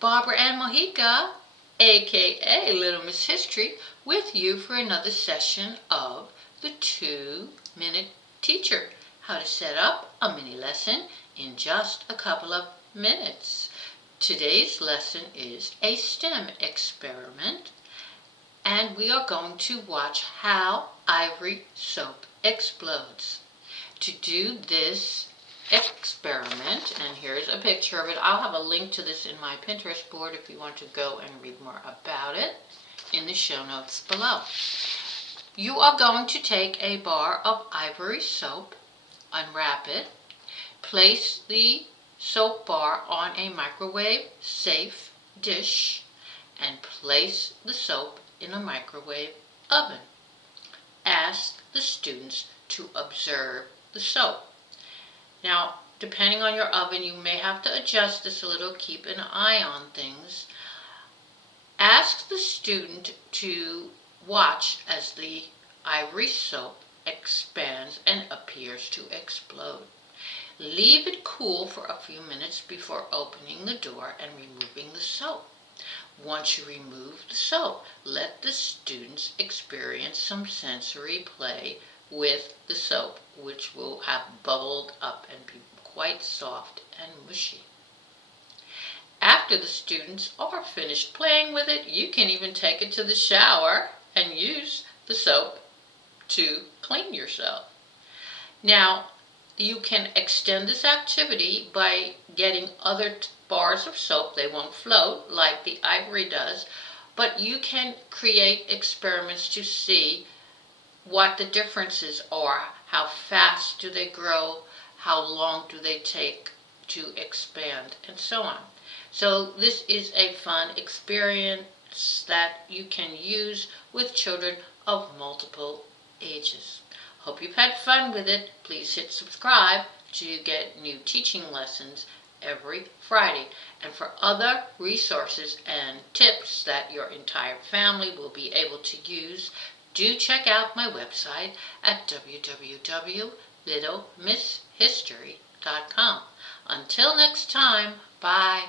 Barbara and Mojica, aka Little Miss History, with you for another session of the 2-Minute Teacher. How to set up a mini lesson in just a couple of minutes. Today's lesson is a STEM experiment, and we are going to watch how ivory soap explodes. To do this experiment, and here's a picture of it. I'll have a link to this in my Pinterest board if you want to go and read more about it in the show notes below. You are going to take a bar of ivory soap, unwrap it, place the soap bar on a microwave safe dish, and place the soap in a microwave oven. Ask the students to observe the soap. Now, depending on your oven, you may have to adjust this a little, keep an eye on things. Ask the student to watch as the ivory soap expands and appears to explode. Leave it cool for a few minutes before opening the door and removing the soap. Once you remove the soap, let the students experience some sensory play with the soap, which will have bubbled up and be quite soft and mushy. After the students are finished playing with it, you can even take it to the shower and use the soap to clean yourself. Now, you can extend this activity by getting other bars of soap. They won't float like the ivory does, but you can create experiments to see what the differences are. How fast do they grow? How long do they take to expand? And so on. So this is a fun experience that you can use with children of multiple ages. Hope you've had fun with it. Please hit subscribe to get new teaching lessons every Friday. And for other resources and tips that your entire family will be able to use, do check out my website at www.littlemisshistory.com. Until next time, bye.